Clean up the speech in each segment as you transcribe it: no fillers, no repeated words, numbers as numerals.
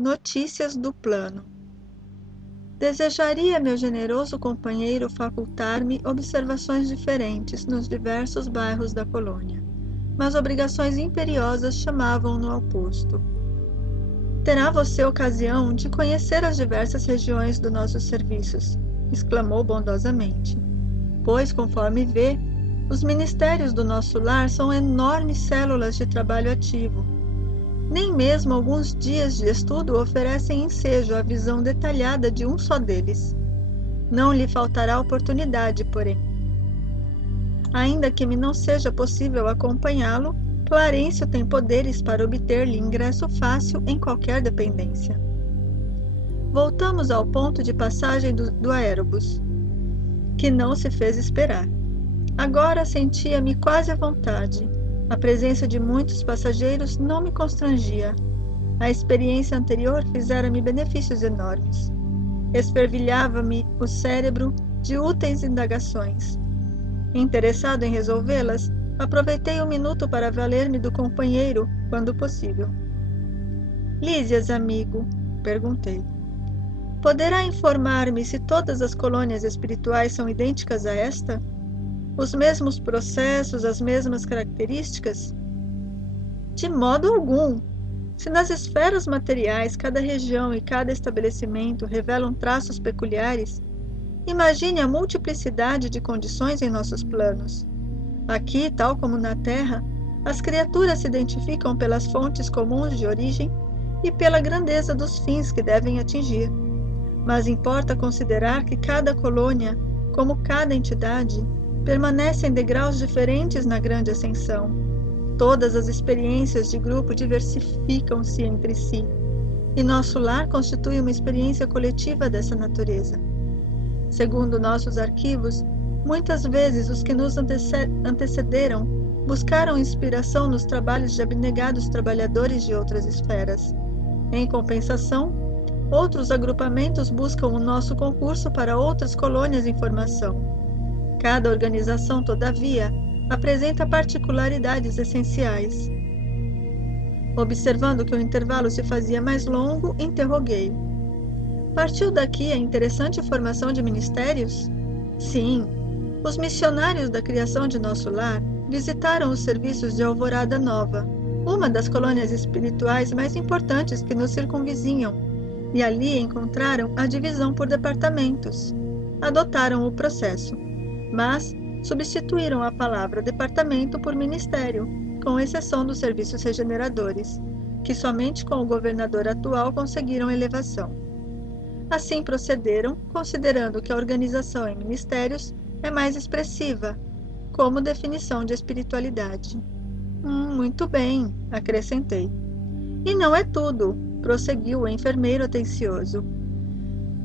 Notícias do plano. Desejaria meu generoso companheiro facultar-me observações diferentes nos diversos bairros da colônia, mas obrigações imperiosas chamavam-no ao posto. Terá você ocasião de conhecer as diversas regiões dos nossos serviços, exclamou bondosamente, pois, conforme vê, os ministérios do nosso lar são enormes células de trabalho ativo. Nem mesmo alguns dias de estudo oferecem ensejo à visão detalhada de um só deles. Não lhe faltará oportunidade, porém. Ainda que me não seja possível acompanhá-lo, Clarencio tem poderes para obter-lhe ingresso fácil em qualquer dependência. Voltamos ao ponto de passagem do aerobus, que não se fez esperar. Agora sentia-me quase à vontade. A presença de muitos passageiros não me constrangia. A experiência anterior fizera-me benefícios enormes. Esfervilhava-me o cérebro de úteis indagações. Interessado em resolvê-las, aproveitei um minuto para valer-me do companheiro, quando possível. Lísias, amigo, perguntei. Poderá informar-me se todas as colônias espirituais são idênticas a esta? Os mesmos processos, as mesmas características? De modo algum. Se nas esferas materiais cada região e cada estabelecimento revelam traços peculiares, imagine a multiplicidade de condições em nossos planos. Aqui, tal como na Terra, as criaturas se identificam pelas fontes comuns de origem e pela grandeza dos fins que devem atingir. Mas importa considerar que cada colônia, como cada entidade, permanece em degraus diferentes na grande ascensão. Todas as experiências de grupo diversificam-se entre si, e nosso lar constitui uma experiência coletiva dessa natureza. Segundo nossos arquivos, muitas vezes os que nos antecederam buscaram inspiração nos trabalhos de abnegados trabalhadores de outras esferas. Em compensação, outros agrupamentos buscam o nosso concurso para outras colônias em formação. Cada organização, todavia, apresenta particularidades essenciais. Observando que o intervalo se fazia mais longo, interroguei. Partiu daqui a interessante formação de ministérios? Sim. Os missionários da criação de nosso lar visitaram os serviços de Alvorada Nova, uma das colônias espirituais mais importantes que nos circunvizinham, e ali encontraram a divisão por departamentos. Adotaram o processo, mas substituíram a palavra departamento por ministério, com exceção dos serviços regeneradores, que somente com o governador atual conseguiram elevação. Assim procederam, considerando que a organização em ministérios é mais expressiva, como definição de espiritualidade. Muito bem, acrescentei. E não é tudo, prosseguiu o enfermeiro atencioso.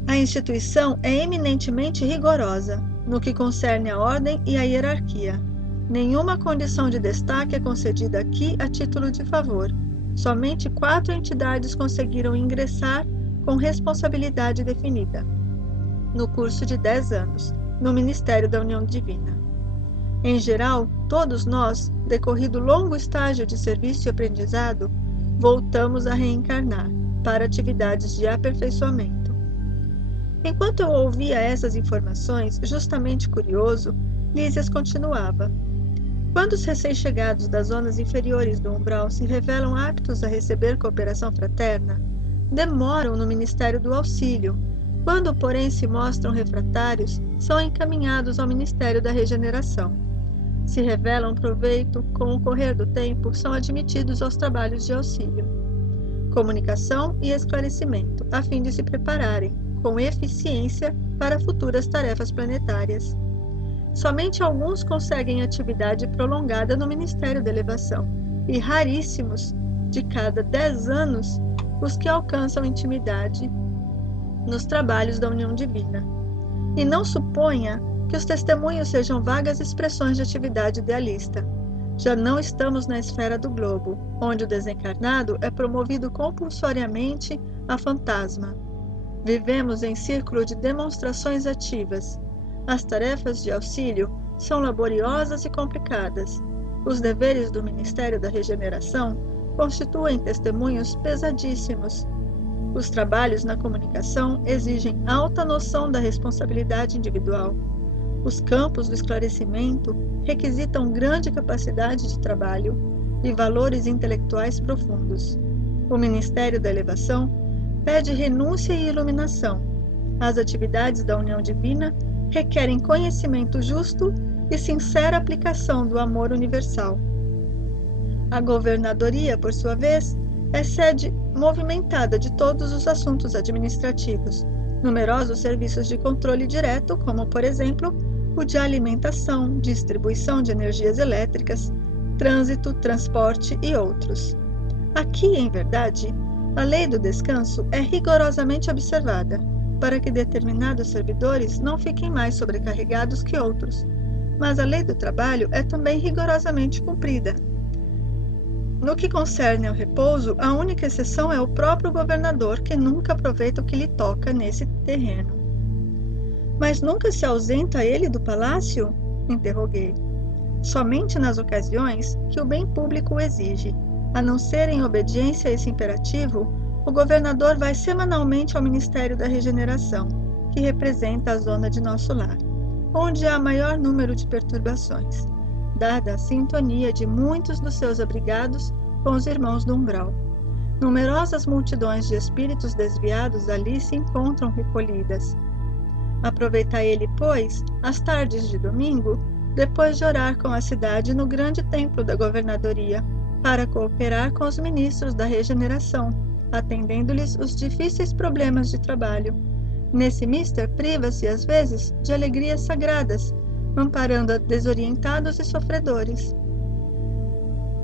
A instituição é eminentemente rigorosa, no que concerne à ordem e à hierarquia. Nenhuma condição de destaque é concedida aqui a título de favor. Somente 4 entidades conseguiram ingressar com responsabilidade definida, no curso de 10 anos, no Ministério da União Divina. Em geral, todos nós, decorrido longo estágio de serviço e aprendizado, voltamos a reencarnar para atividades de aperfeiçoamento. Enquanto eu ouvia essas informações, justamente curioso, Lísias continuava. Quando os recém-chegados das zonas inferiores do umbral se revelam aptos a receber cooperação fraterna, demoram no Ministério do Auxílio. Quando, porém, se mostram refratários, são encaminhados ao Ministério da Regeneração. Se revelam proveito, com o correr do tempo, são admitidos aos trabalhos de auxílio, comunicação e esclarecimento, a fim de se prepararem, com eficiência, para futuras tarefas planetárias. Somente alguns conseguem atividade prolongada no Ministério da Elevação, e raríssimos, de cada 10 anos, os que alcançam intimidade nos trabalhos da União Divina. E não suponha que os testemunhos sejam vagas expressões de atividade idealista. Já não estamos na esfera do globo, onde o desencarnado é promovido compulsoriamente a fantasma. Vivemos em círculo de demonstrações ativas. As tarefas de auxílio são laboriosas e complicadas. Os deveres do Ministério da Regeneração constituem testemunhos pesadíssimos. Os trabalhos na comunicação exigem alta noção da responsabilidade individual. Os campos do esclarecimento requisitam grande capacidade de trabalho e valores intelectuais profundos. O Ministério da Elevação pede renúncia e iluminação. As atividades da união divina requerem conhecimento justo e sincera aplicação do amor universal. A governadoria, por sua vez, é sede movimentada de todos os assuntos administrativos, numerosos serviços de controle direto, como, por exemplo, o de alimentação, distribuição de energias elétricas, trânsito, transporte e outros. Aqui, em verdade, a lei do descanso é rigorosamente observada, para que determinados servidores não fiquem mais sobrecarregados que outros, mas a lei do trabalho é também rigorosamente cumprida. No que concerne ao repouso, a única exceção é o próprio governador, que nunca aproveita o que lhe toca nesse terreno. Mas nunca se ausenta ele do palácio? Interroguei. Somente nas ocasiões que o bem público o exige. A não ser em obediência a esse imperativo, o governador vai semanalmente ao Ministério da Regeneração, que representa a zona de nosso lar, onde há maior número de perturbações, dada a sintonia de muitos dos seus abrigados com os irmãos do umbral. Numerosas multidões de espíritos desviados ali se encontram recolhidas. Aproveita ele, pois, as tardes de domingo, depois de orar com a cidade no grande templo da governadoria, para cooperar com os ministros da regeneração, atendendo-lhes os difíceis problemas de trabalho. Nesse mister priva-se, às vezes, de alegrias sagradas, amparando a desorientados e sofredores.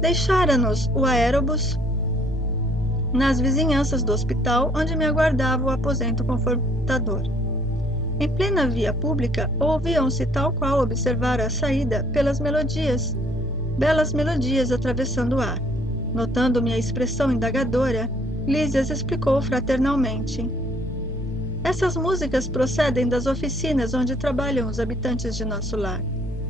Deixara-nos o aérobus nas vizinhanças do hospital, onde me aguardava o aposento confortador. Em plena via pública, ouviam-se tal qual observara a saída pelas melodias, belas melodias atravessando o ar. Notando minha expressão indagadora, Lísias explicou fraternalmente. Essas músicas procedem das oficinas onde trabalham os habitantes de nosso lar.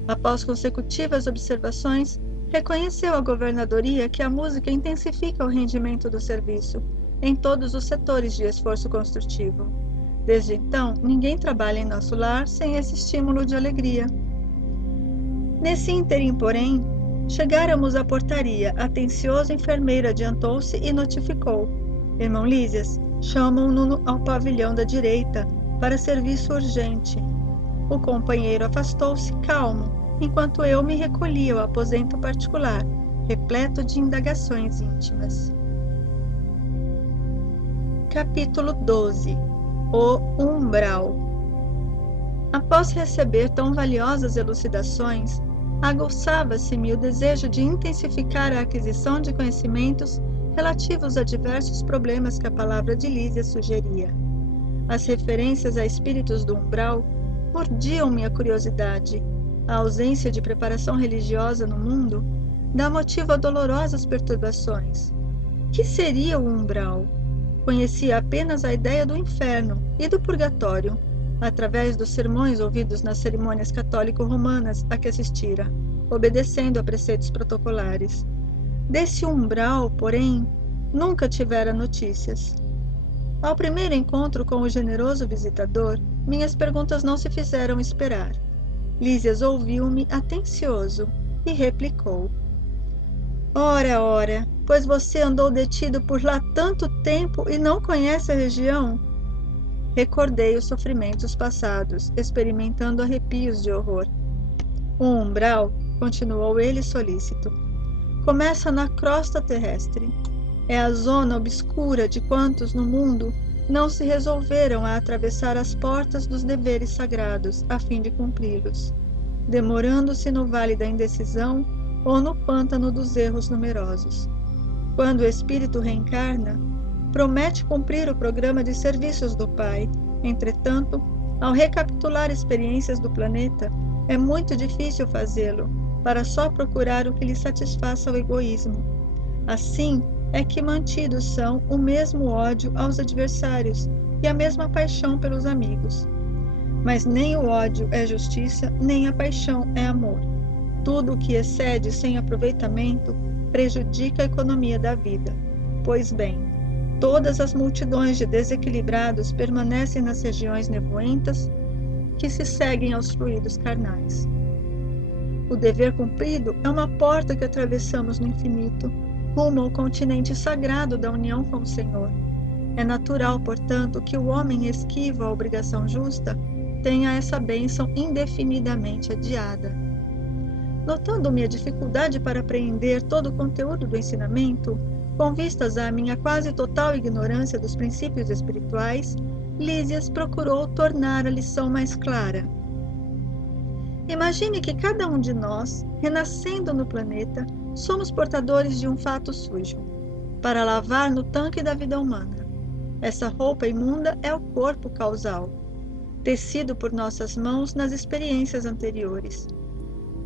Após consecutivas observações, reconheceu a governadoria que a música intensifica o rendimento do serviço, em todos os setores de esforço construtivo. Desde então, ninguém trabalha em nosso lar sem esse estímulo de alegria. Nesse ínterim, porém, chegáramos à portaria. Atencioso enfermeiro adiantou-se e notificou. Irmão Lísias, chamam-no ao pavilhão da direita, para serviço urgente. O companheiro afastou-se calmo, enquanto eu me recolhia ao aposento particular, repleto de indagações íntimas. Capítulo 12. O umbral. Após receber tão valiosas elucidações, aguçava-se-me o desejo de intensificar a aquisição de conhecimentos relativos a diversos problemas que a palavra de Lísia sugeria. As referências a espíritos do umbral mordiam-me a curiosidade. A ausência de preparação religiosa no mundo dá motivo a dolorosas perturbações. Que seria o umbral? Conhecia apenas a ideia do inferno e do purgatório, através dos sermões ouvidos nas cerimônias católico-romanas a que assistira, obedecendo a preceitos protocolares. Desse umbral, porém, nunca tivera notícias. Ao primeiro encontro com o generoso visitador, minhas perguntas não se fizeram esperar. Lísias ouviu-me atencioso e replicou. Ora, pois você andou detido por lá tanto tempo e não conhece a região? Recordei os sofrimentos passados, experimentando arrepios de horror. O umbral, continuou ele solícito, começa na crosta terrestre. É a zona obscura de quantos no mundo não se resolveram a atravessar as portas dos deveres sagrados a fim de cumpri-los, demorando-se no vale da indecisão ou no pântano dos erros numerosos. Quando o espírito reencarna, promete cumprir o programa de serviços do Pai. Entretanto, ao recapitular experiências do planeta, é muito difícil fazê-lo, para só procurar o que lhe satisfaça o egoísmo. Assim é que mantidos são o mesmo ódio aos adversários e a mesma paixão pelos amigos. Mas nem o ódio é justiça, nem a paixão é amor. Tudo o que excede sem aproveitamento prejudica a economia da vida. Pois bem, Todas as multidões de desequilibrados permanecem nas regiões nevoentas que se seguem aos fluidos carnais. O dever cumprido é uma porta que atravessamos no infinito, rumo ao continente sagrado da união com o Senhor. É natural, portanto, que o homem esquivo à obrigação justa tenha essa bênção indefinidamente adiada. Notando minha dificuldade para apreender todo o conteúdo do ensinamento, com vistas à minha quase total ignorância dos princípios espirituais, Lísias procurou tornar a lição mais clara. Imagine que cada um de nós, renascendo no planeta, somos portadores de um fato sujo, para lavar no tanque da vida humana. Essa roupa imunda é o corpo causal, tecido por nossas mãos nas experiências anteriores.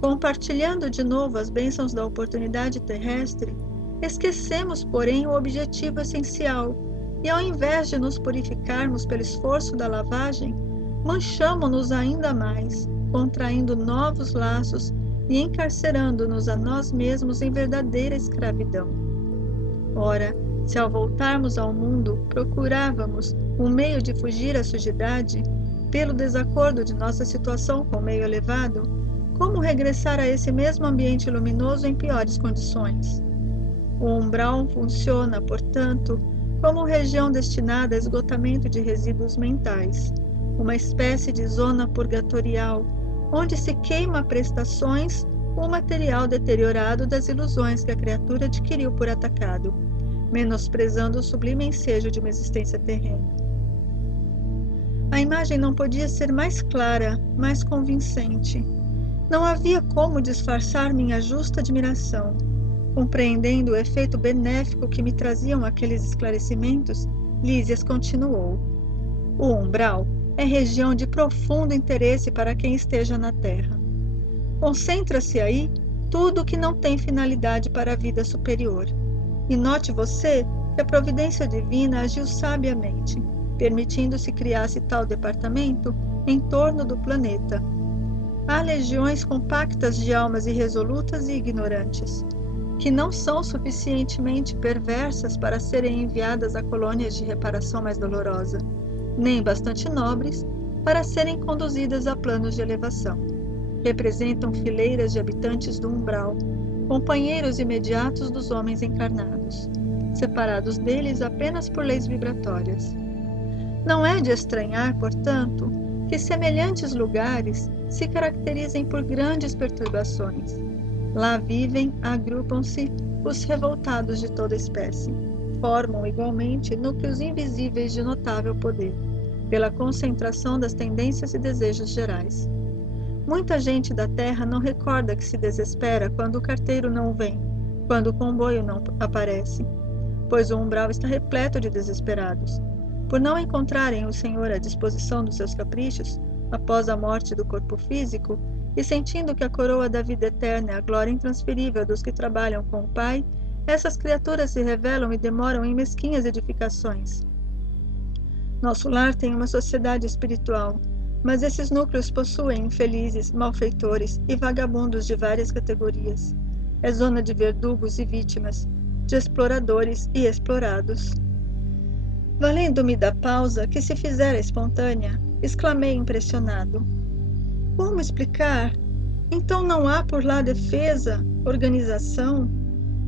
Compartilhando de novo as bênçãos da oportunidade terrestre, esquecemos, porém, o objetivo essencial, e ao invés de nos purificarmos pelo esforço da lavagem, manchamo-nos ainda mais, contraindo novos laços e encarcerando-nos a nós mesmos em verdadeira escravidão. Ora, se ao voltarmos ao mundo procurávamos um meio de fugir à sujidade, pelo desacordo de nossa situação com o meio elevado, como regressar a esse mesmo ambiente luminoso em piores condições? O umbral funciona, portanto, como região destinada a esgotamento de resíduos mentais, uma espécie de zona purgatorial, onde se queima a prestações o material deteriorado das ilusões que a criatura adquiriu por atacado, menosprezando o sublime ensejo de uma existência terrena. A imagem não podia ser mais clara, mais convincente. Não havia como disfarçar minha justa admiração. Compreendendo o efeito benéfico que me traziam aqueles esclarecimentos, Lísias continuou. O umbral é região de profundo interesse para quem esteja na Terra. Concentra-se aí tudo o que não tem finalidade para a vida superior. E note você que a providência divina agiu sabiamente, permitindo se criasse tal departamento em torno do planeta. Há legiões compactas de almas irresolutas e ignorantes, que não são suficientemente perversas para serem enviadas a colônias de reparação mais dolorosa, nem bastante nobres para serem conduzidas a planos de elevação. Representam fileiras de habitantes do umbral, companheiros imediatos dos homens encarnados, separados deles apenas por leis vibratórias. Não é de estranhar, portanto, que semelhantes lugares se caracterizem por grandes perturbações. Lá vivem, agrupam-se os revoltados de toda espécie. Formam igualmente núcleos invisíveis de notável poder, pela concentração das tendências e desejos gerais. Muita gente da terra não recorda que se desespera quando o carteiro não vem, quando o comboio não aparece, pois o umbral está repleto de desesperados. Por não encontrarem o Senhor à disposição dos seus caprichos, após a morte do corpo físico, e sentindo que a coroa da vida eterna é a glória intransferível dos que trabalham com o Pai, essas criaturas se revelam e demoram em mesquinhas edificações. Nosso lar tem uma sociedade espiritual, mas esses núcleos possuem infelizes, malfeitores e vagabundos de várias categorias. É zona de verdugos e vítimas, de exploradores e explorados. Valendo-me da pausa que se fizera espontânea, exclamei impressionado. Como explicar? Então não há por lá defesa, organização?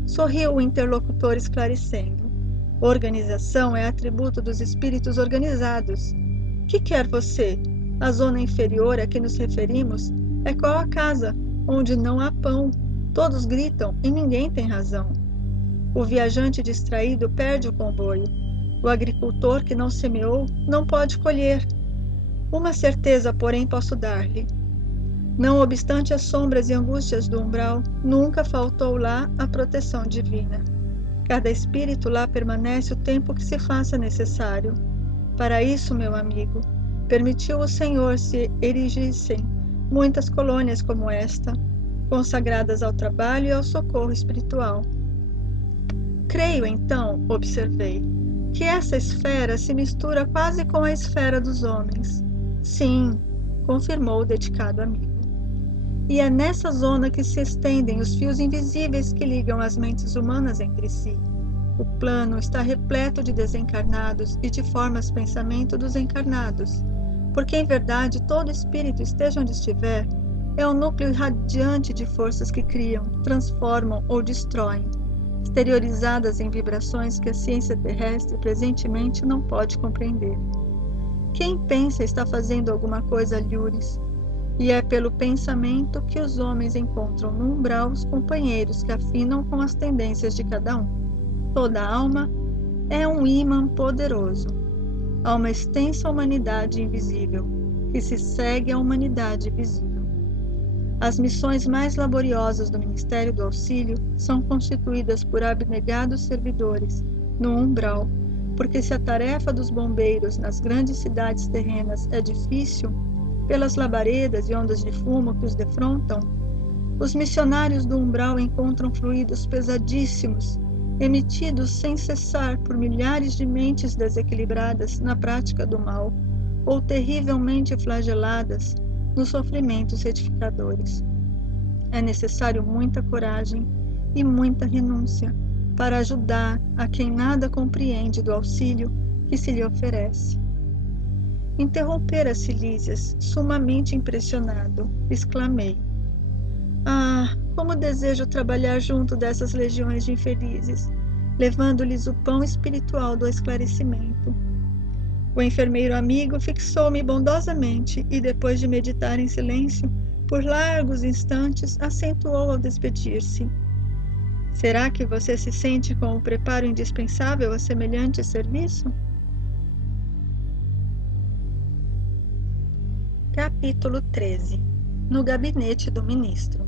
Sorriu o interlocutor esclarecendo. Organização é atributo dos espíritos organizados. Que quer você? A zona inferior a que nos referimos é qual a casa, onde não há pão. Todos gritam e ninguém tem razão. O viajante distraído perde o comboio. O agricultor que não semeou não pode colher. Uma certeza, porém, posso dar-lhe. Não obstante as sombras e angústias do umbral, nunca faltou lá a proteção divina. Cada espírito lá permanece o tempo que se faça necessário. Para isso, meu amigo, permitiu o Senhor se erigissem muitas colônias como esta, consagradas ao trabalho e ao socorro espiritual. Creio, então, observei, que essa esfera se mistura quase com a esfera dos homens. Sim, confirmou o dedicado amigo. E é nessa zona que se estendem os fios invisíveis que ligam as mentes humanas entre si. O plano está repleto de desencarnados e de formas de pensamento dos encarnados, porque em verdade todo espírito, esteja onde estiver, é um núcleo irradiante de forças que criam, transformam ou destroem, exteriorizadas em vibrações que a ciência terrestre presentemente não pode compreender. Quem pensa está fazendo alguma coisa lures, e é pelo pensamento que os homens encontram no umbral os companheiros que afinam com as tendências de cada um. Toda alma é um ímã poderoso. Há uma extensa humanidade invisível, que se segue à humanidade visível. As missões mais laboriosas do Ministério do Auxílio são constituídas por abnegados servidores, no umbral, porque se a tarefa dos bombeiros nas grandes cidades terrenas é difícil, pelas labaredas e ondas de fumo que os defrontam, os missionários do umbral encontram fluidos pesadíssimos, emitidos sem cessar por milhares de mentes desequilibradas na prática do mal, ou terrivelmente flageladas nos sofrimentos retificadores. É necessário muita coragem e muita renúncia para ajudar a quem nada compreende do auxílio que se lhe oferece. Interrompera-se Lísias, sumamente impressionado, exclamei. Ah, como desejo trabalhar junto dessas legiões de infelizes, levando-lhes o pão espiritual do esclarecimento. O enfermeiro amigo fixou-me bondosamente e, depois de meditar em silêncio, por largos instantes, acentuou ao despedir-se. Será que você se sente com o preparo indispensável a semelhante serviço? Capítulo 13. No gabinete do ministro.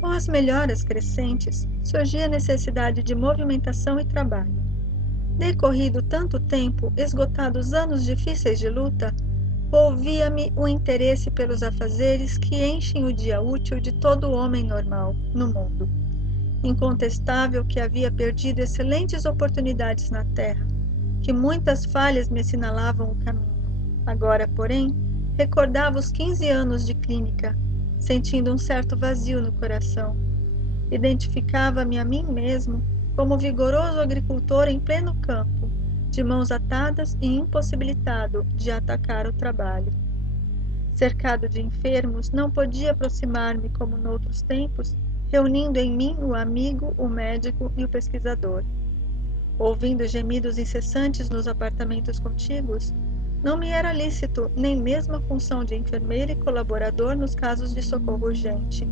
Com as melhoras crescentes, surgia a necessidade de movimentação e trabalho. Decorrido tanto tempo, esgotados anos difíceis de luta, volvia-me o interesse pelos afazeres que enchem o dia útil de todo homem normal no mundo. Incontestável que havia perdido excelentes oportunidades na terra, que muitas falhas me assinalavam o caminho. Agora, porém, recordava os 15 anos de clínica, sentindo um certo vazio no coração. Identificava-me a mim mesmo como vigoroso agricultor em pleno campo, de mãos atadas e impossibilitado de atacar o trabalho. Cercado de enfermos, não podia aproximar-me como noutros tempos, reunindo em mim o amigo, o médico e o pesquisador. Ouvindo gemidos incessantes nos apartamentos contíguos, não me era lícito nem mesmo a função de enfermeira e colaborador nos casos de socorro urgente.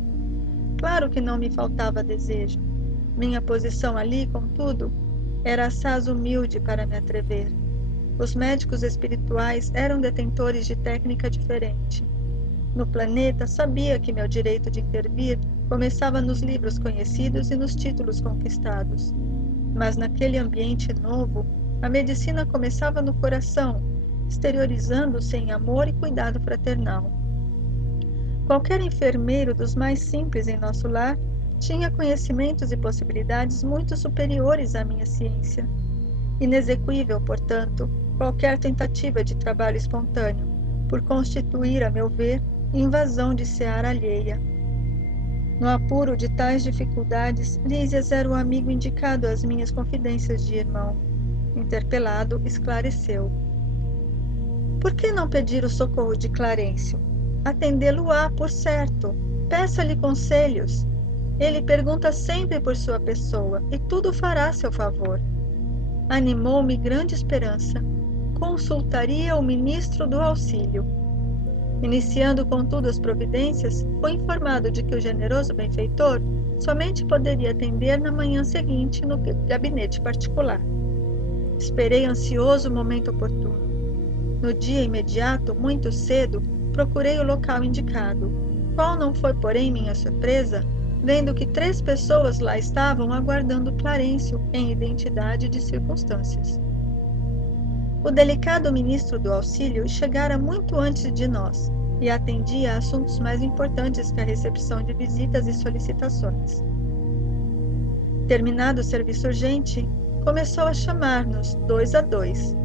Claro que não me faltava desejo. Minha posição ali, contudo, era assaz humilde para me atrever. Os médicos espirituais eram detentores de técnica diferente. No planeta, sabia que meu direito de intervir começava nos livros conhecidos e nos títulos conquistados. Mas naquele ambiente novo, a medicina começava no coração, exteriorizando-se em amor e cuidado fraternal. Qualquer enfermeiro dos mais simples em nosso lar tinha conhecimentos e possibilidades muito superiores à minha ciência. Inexequível, portanto, qualquer tentativa de trabalho espontâneo, por constituir, a meu ver, invasão de seara alheia. No apuro de tais dificuldades, Lísias era o amigo indicado às minhas confidências de irmão. Interpelado, esclareceu. Por que não pedir o socorro de Clarencio? Atendê-lo-á, por certo. Peça-lhe conselhos. Ele pergunta sempre por sua pessoa e tudo fará a seu favor. Animou-me grande esperança. Consultaria o ministro do Auxílio. Iniciando, contudo, as providências, foi informado de que o generoso benfeitor somente poderia atender na manhã seguinte no gabinete particular. Esperei ansioso o momento oportuno. No dia imediato, muito cedo, procurei o local indicado. Qual não foi, porém, minha surpresa, vendo que 3 pessoas lá estavam aguardando Clarencio em identidade de circunstâncias. O delicado ministro do Auxílio chegara muito antes de nós e atendia a assuntos mais importantes que a recepção de visitas e solicitações. Terminado o serviço urgente, começou a chamar-nos 2 a 2.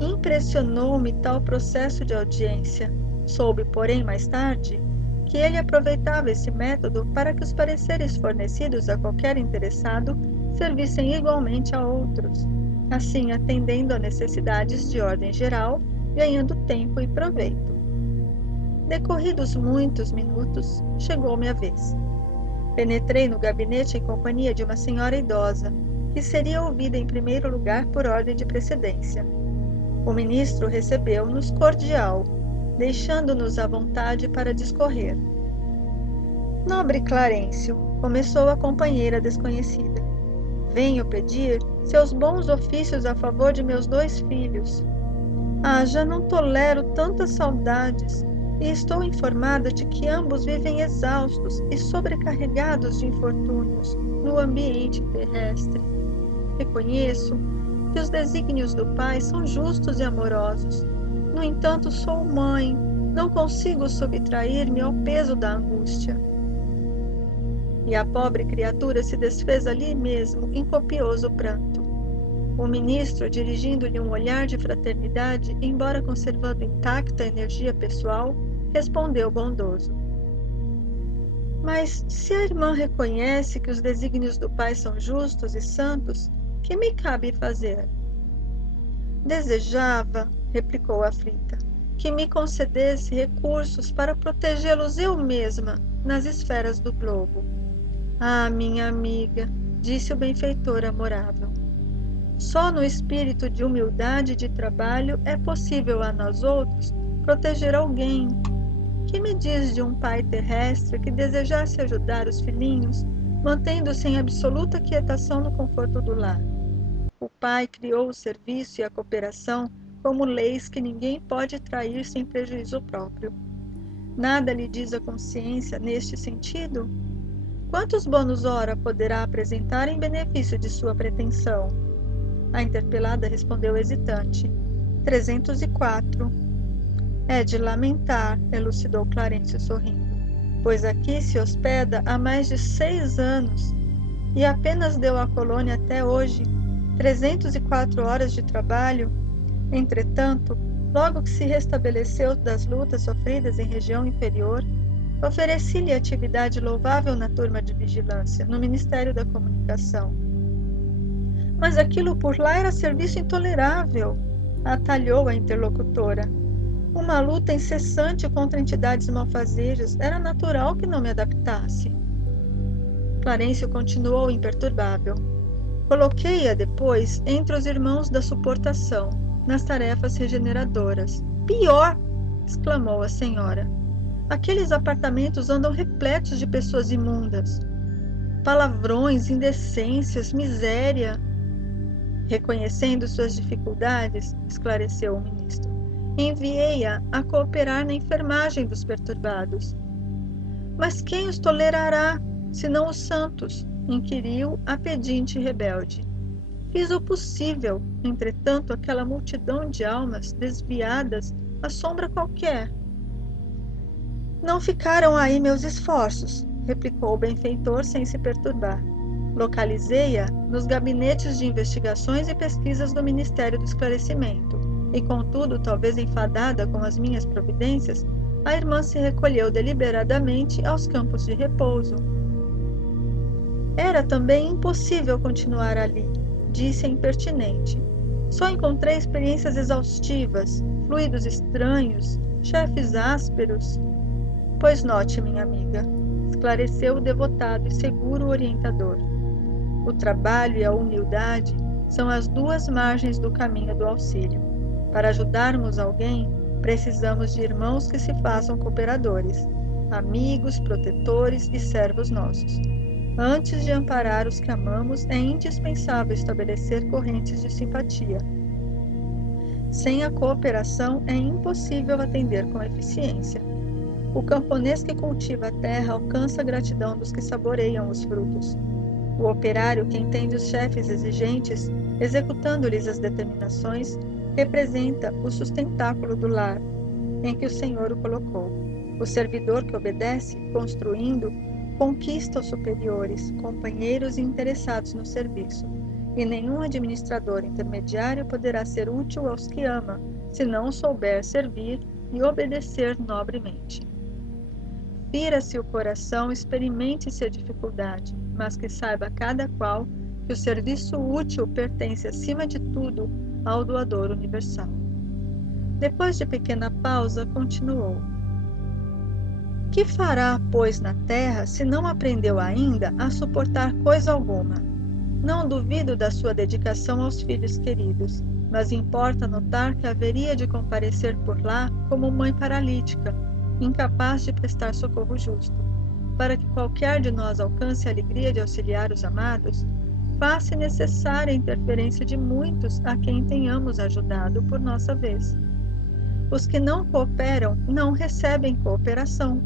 Impressionou-me tal processo de audiência. Soube, porém, mais tarde, que ele aproveitava esse método para que os pareceres fornecidos a qualquer interessado servissem igualmente a outros, assim atendendo a necessidades de ordem geral, ganhando tempo e proveito. Decorridos muitos minutos, chegou minha vez. Penetrei no gabinete em companhia de uma senhora idosa, que seria ouvida em primeiro lugar por ordem de precedência. O ministro recebeu-nos cordial, deixando-nos à vontade para discorrer. Nobre Clarencio, começou a companheira desconhecida, venho pedir seus bons ofícios a favor de meus 2 filhos. Já não tolero tantas saudades, e estou informada de que ambos vivem exaustos e sobrecarregados de infortúnios no ambiente terrestre. Reconheço que os desígnios do Pai são justos e amorosos. No entanto, sou mãe, não consigo subtrair-me ao peso da angústia. E a pobre criatura se desfez ali mesmo em copioso pranto. O ministro, dirigindo-lhe um olhar de fraternidade, embora conservando intacta a energia pessoal, respondeu bondoso. Mas se a irmã reconhece que os desígnios do Pai são justos e santos, que me cabe fazer? Desejava, replicou aflita, que me concedesse recursos para protegê-los eu mesma nas esferas do globo. Minha amiga, disse o benfeitor amorável, só no espírito de humildade e de trabalho é possível a nós outros proteger alguém. Que me diz de um pai terrestre que desejasse ajudar os filhinhos, mantendo-se em absoluta quietação no conforto do lar? O pai criou o serviço e a cooperação como leis que ninguém pode trair sem prejuízo próprio. Nada lhe diz a consciência neste sentido? Quantos bônus hora poderá apresentar em benefício de sua pretensão? A interpelada respondeu hesitante. 304. É de lamentar, elucidou Clarencio sorrindo, pois aqui se hospeda há mais de 6 anos e apenas deu à colônia até hoje 304 horas de trabalho. Entretanto, logo que se restabeleceu das lutas sofridas em região inferior, ofereci-lhe atividade louvável na turma de vigilância, no Ministério da Comunicação. Mas aquilo por lá era serviço intolerável, atalhou a interlocutora. Uma luta incessante contra entidades malfazejas, era natural que não me adaptasse. Clarencio continuou imperturbável. Coloquei-a depois entre os irmãos da suportação, nas tarefas regeneradoras. Pior! Exclamou a senhora. Aqueles apartamentos andam repletos de pessoas imundas. Palavrões, indecências, miséria. Reconhecendo suas dificuldades, esclareceu o ministro, enviei-a a cooperar na enfermagem dos perturbados. Mas quem os tolerará, senão os santos? Inquiriu a pedinte rebelde. Fiz o possível, entretanto, aquela multidão de almas desviadas assombra qualquer. Não ficaram aí meus esforços, replicou o benfeitor sem se perturbar. Localizei-a nos gabinetes de investigações e pesquisas do Ministério do Esclarecimento, e contudo, talvez enfadada com as minhas providências, a irmã se recolheu deliberadamente aos campos de repouso. Era também impossível continuar ali, disse a impertinente. Só encontrei experiências exaustivas, fluidos estranhos, chefes ásperos. Pois note, minha amiga, esclareceu o devotado e seguro orientador. O trabalho e a humildade são as 2 margens do caminho do auxílio. Para ajudarmos alguém, precisamos de irmãos que se façam cooperadores, amigos, protetores e servos nossos. Antes de amparar os que amamos, é indispensável estabelecer correntes de simpatia. Sem a cooperação, é impossível atender com eficiência. O camponês que cultiva a terra alcança a gratidão dos que saboreiam os frutos. O operário que entende os chefes exigentes, executando-lhes as determinações, representa o sustentáculo do lar em que o Senhor o colocou. O servidor que obedece, construindo, conquista os superiores, companheiros e interessados no serviço, e nenhum administrador intermediário poderá ser útil aos que ama, se não souber servir e obedecer nobremente. Fira-se o coração, experimente-se a dificuldade, mas que saiba cada qual que o serviço útil pertence acima de tudo ao doador universal. Depois de pequena pausa, continuou: Que fará, pois, na terra, se não aprendeu ainda a suportar coisa alguma? Não duvido da sua dedicação aos filhos queridos, mas importa notar que haveria de comparecer por lá como mãe paralítica, incapaz de prestar socorro justo. Para que qualquer de nós alcance a alegria de auxiliar os amados, faz-se necessária a interferência de muitos a quem tenhamos ajudado por nossa vez. Os que não cooperam não recebem cooperação.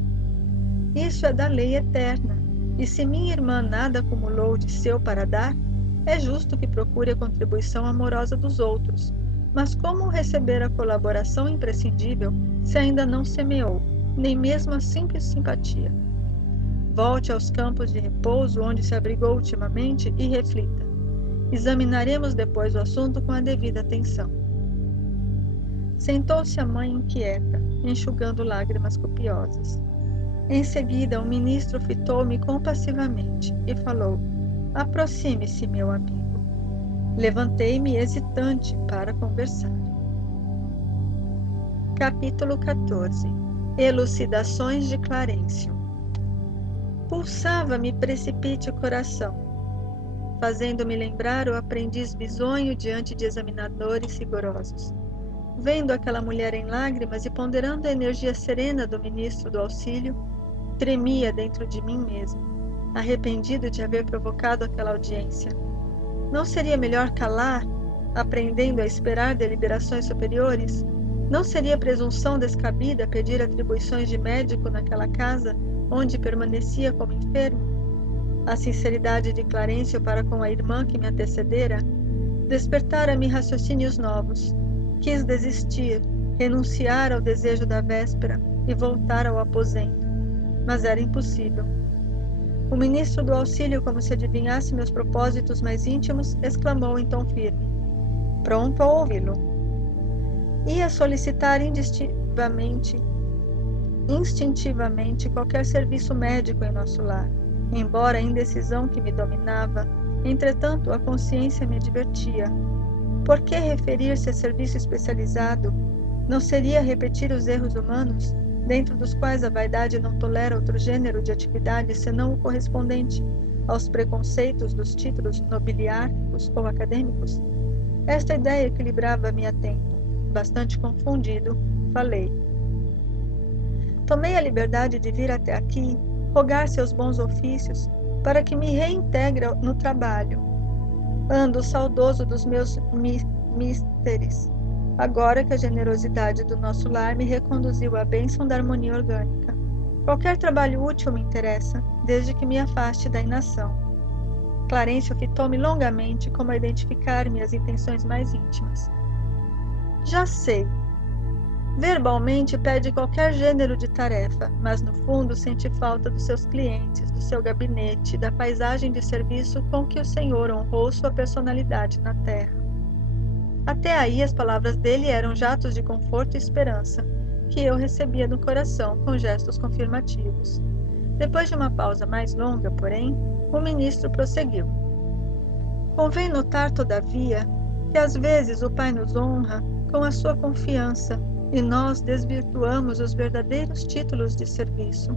Isso é da lei eterna, e se minha irmã nada acumulou de seu para dar, é justo que procure a contribuição amorosa dos outros. Mas como receber a colaboração imprescindível se ainda não semeou, nem mesmo a simples simpatia? Volte aos campos de repouso onde se abrigou ultimamente e reflita. Examinaremos depois o assunto com a devida atenção. Sentou-se a mãe inquieta, enxugando lágrimas copiosas. Em seguida, o ministro fitou-me compassivamente e falou: Aproxime-se, meu amigo. Levantei-me hesitante para conversar. Capítulo 14. Elucidações de Clarencio. Pulsava-me precipite o coração, fazendo-me lembrar o aprendiz bisonho diante de examinadores rigorosos. Vendo aquela mulher em lágrimas e ponderando a energia serena do ministro do auxílio, tremia dentro de mim mesmo, arrependido de haver provocado aquela audiência. Não seria melhor calar, aprendendo a esperar deliberações superiores? Não seria presunção descabida pedir atribuições de médico naquela casa onde permanecia como enfermo? A sinceridade de Clarencio para com a irmã que me antecedera despertara-me raciocínios novos. Quis desistir, renunciar ao desejo da véspera e voltar ao aposento, mas era impossível. O ministro do auxílio, como se adivinhasse meus propósitos mais íntimos, exclamou em tom firme, pronto a ouvi-lo. Ia solicitar instintivamente qualquer serviço médico em nosso lar, embora a indecisão que me dominava, entretanto a consciência me advertia. Por que referir-se a serviço especializado? Não seria repetir os erros humanos, dentro dos quais a vaidade não tolera outro gênero de atividade senão o correspondente aos preconceitos dos títulos nobiliárquicos ou acadêmicos? Esta ideia equilibrava-me atento. Bastante confundido, falei. Tomei a liberdade de vir até aqui, rogar seus bons ofícios, para que me reintegre no trabalho. Ando saudoso dos meus misteres, agora que a generosidade do nosso lar me reconduziu à bênção da harmonia orgânica. Qualquer trabalho útil me interessa, desde que me afaste da inação. Clarencio fitou-me longamente, como a identificar-me as intenções mais íntimas. Já sei. Verbalmente pede qualquer gênero de tarefa, mas no fundo sente falta dos seus clientes, do seu gabinete, da paisagem de serviço com que o Senhor honrou sua personalidade na terra. Até aí as palavras dele eram jatos de conforto e esperança, que eu recebia no coração com gestos confirmativos. Depois de uma pausa mais longa, porém, o ministro prosseguiu. Convém notar, todavia, que às vezes o Pai nos honra com a sua confiança, e nós desvirtuamos os verdadeiros títulos de serviço.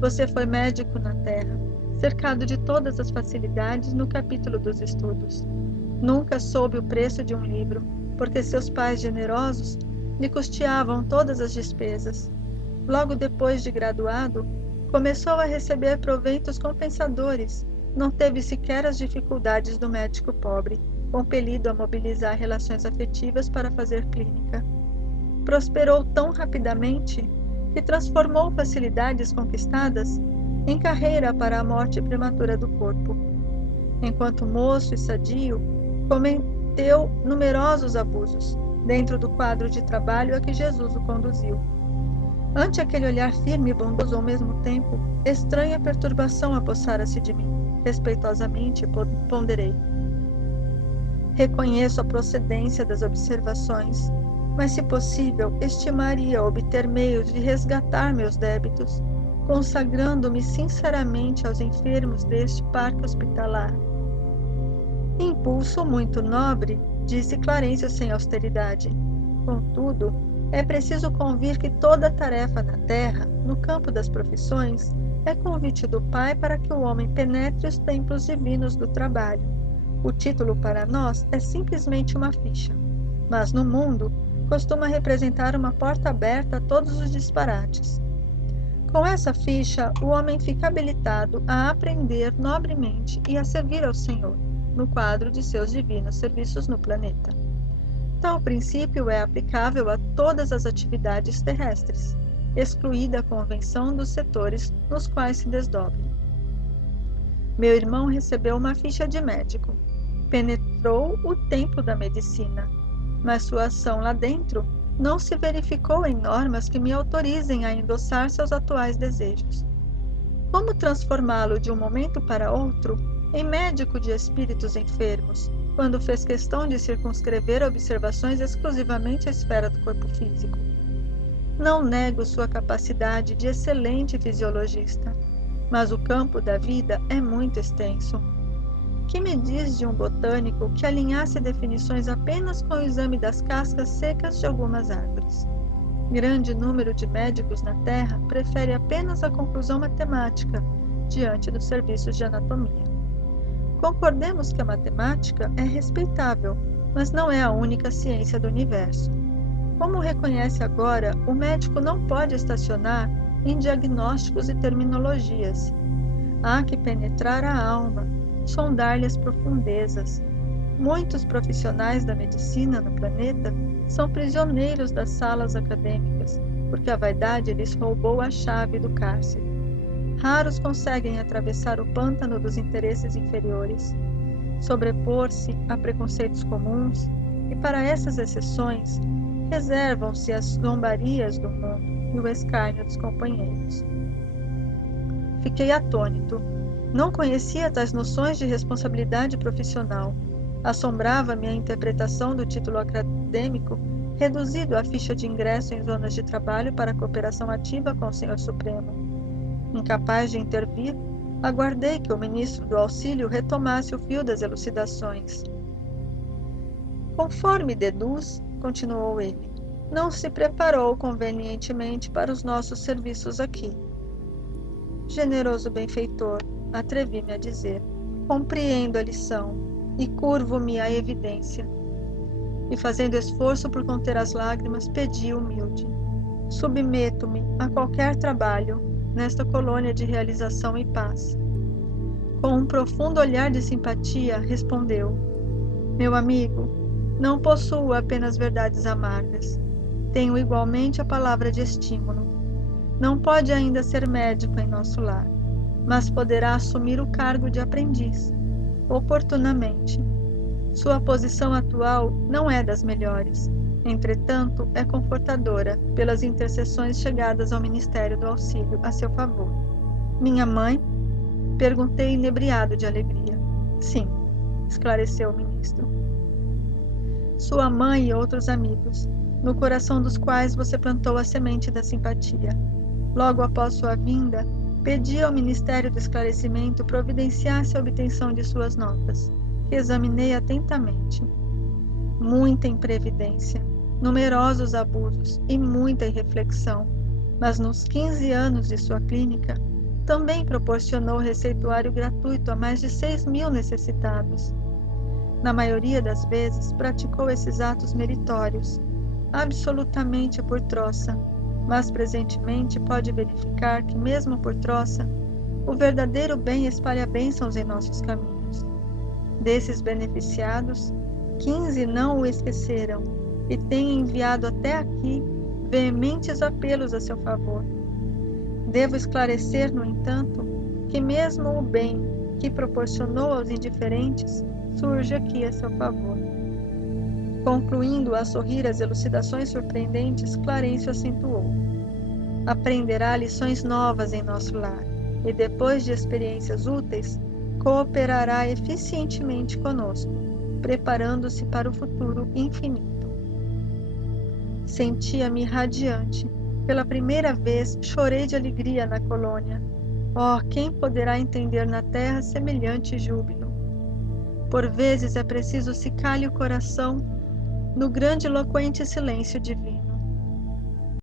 Você foi médico na terra, cercado de todas as facilidades no capítulo dos estudos. Nunca soube o preço de um livro, porque seus pais generosos lhe custeavam todas as despesas. Logo depois de graduado, começou a receber proventos compensadores. Não teve sequer as dificuldades do médico pobre, compelido a mobilizar relações afetivas para fazer clínica. Prosperou tão rapidamente que transformou facilidades conquistadas em carreira para a morte prematura do corpo. Enquanto moço e sadio, cometeu numerosos abusos, dentro do quadro de trabalho a que Jesus o conduziu. Ante aquele olhar firme e bondoso ao mesmo tempo, estranha perturbação apossara-se de mim. Respeitosamente ponderei. Reconheço a procedência das observações, mas, se possível, estimaria obter meios de resgatar meus débitos, consagrando-me sinceramente aos enfermos deste parque hospitalar. Impulso muito nobre, disse Clarencio sem austeridade. Contudo, é preciso convir que toda tarefa na terra, no campo das profissões, é convite do Pai para que o homem penetre os templos divinos do trabalho. O título para nós é simplesmente uma ficha, mas no mundo costuma representar uma porta aberta a todos os disparates. Com essa ficha, o homem fica habilitado a aprender nobremente e a servir ao Senhor, no quadro de seus divinos serviços no planeta. Tal princípio é aplicável a todas as atividades terrestres, excluída a convenção dos setores nos quais se desdobrem. Meu irmão recebeu uma ficha de médico. Penetrou o templo da medicina, mas sua ação lá dentro não se verificou em normas que me autorizem a endossar seus atuais desejos. Como transformá-lo de um momento para outro em médico de espíritos enfermos, quando fez questão de circunscrever observações exclusivamente à esfera do corpo físico? Não nego sua capacidade de excelente fisiologista, mas o campo da vida é muito extenso. Que me diz de um botânico que alinhasse definições apenas com o exame das cascas secas de algumas árvores? Grande número de médicos na Terra prefere apenas a conclusão matemática diante dos serviços de anatomia. Concordemos que a matemática é respeitável, mas não é a única ciência do universo. Como reconhece agora, o médico não pode estacionar em diagnósticos e terminologias. Há que penetrar a alma, sondar-lhe as profundezas. Muitos profissionais da medicina no planeta são prisioneiros das salas acadêmicas, porque a vaidade lhes roubou a chave do cárcere. Raros conseguem atravessar o pântano dos interesses inferiores, sobrepor-se a preconceitos comuns, e para essas exceções reservam-se as zombarias do mundo e o escárnio dos companheiros. Fiquei atônito. Não conhecia tais noções de responsabilidade profissional. Assombrava-me a interpretação do título acadêmico reduzido à ficha de ingresso em zonas de trabalho para cooperação ativa com o Senhor Supremo. Incapaz de intervir, aguardei que o ministro do auxílio retomasse o fio das elucidações. Conforme deduz, continuou ele, não se preparou convenientemente para os nossos serviços aqui. Generoso benfeitor, atrevi-me a dizer, compreendo a lição e curvo-me à evidência. E fazendo esforço por conter as lágrimas, pedi humilde. Submeto-me a qualquer trabalho nesta colônia de realização e paz. Com um profundo olhar de simpatia, respondeu: meu amigo, não possuo apenas verdades amargas. Tenho igualmente a palavra de estímulo. Não pode ainda ser médico em nosso lar, mas poderá assumir o cargo de aprendiz, oportunamente. Sua posição atual não é das melhores, entretanto, é confortadora pelas intercessões chegadas ao Ministério do Auxílio a seu favor. Minha mãe? Perguntei inebriado de alegria. Sim, esclareceu o ministro. Sua mãe e outros amigos, no coração dos quais você plantou a semente da simpatia. Logo após sua vinda, pedi ao Ministério do Esclarecimento providenciasse a obtenção de suas notas, que examinei atentamente. Muita imprevidência, numerosos abusos e muita irreflexão, mas nos 15 anos de sua clínica, também proporcionou receituário gratuito a mais de 6.000 necessitados. Na maioria das vezes, praticou esses atos meritórios, absolutamente por troça, mas presentemente pode verificar que, mesmo por troça, o verdadeiro bem espalha bênçãos em nossos caminhos. Desses beneficiados, 15 não o esqueceram e têm enviado até aqui veementes apelos a seu favor. Devo esclarecer, no entanto, que mesmo o bem que proporcionou aos indiferentes surge aqui a seu favor. Concluindo a sorrir as elucidações surpreendentes, Clarencio acentuou: aprenderá lições novas em nosso lar e, depois de experiências úteis, cooperará eficientemente conosco, preparando-se para o futuro infinito. Sentia-me radiante. Pela primeira vez, chorei de alegria na colônia. Oh, quem poderá entender na terra semelhante júbilo? Por vezes é preciso se calhe o coração no grandiloquente silêncio divino.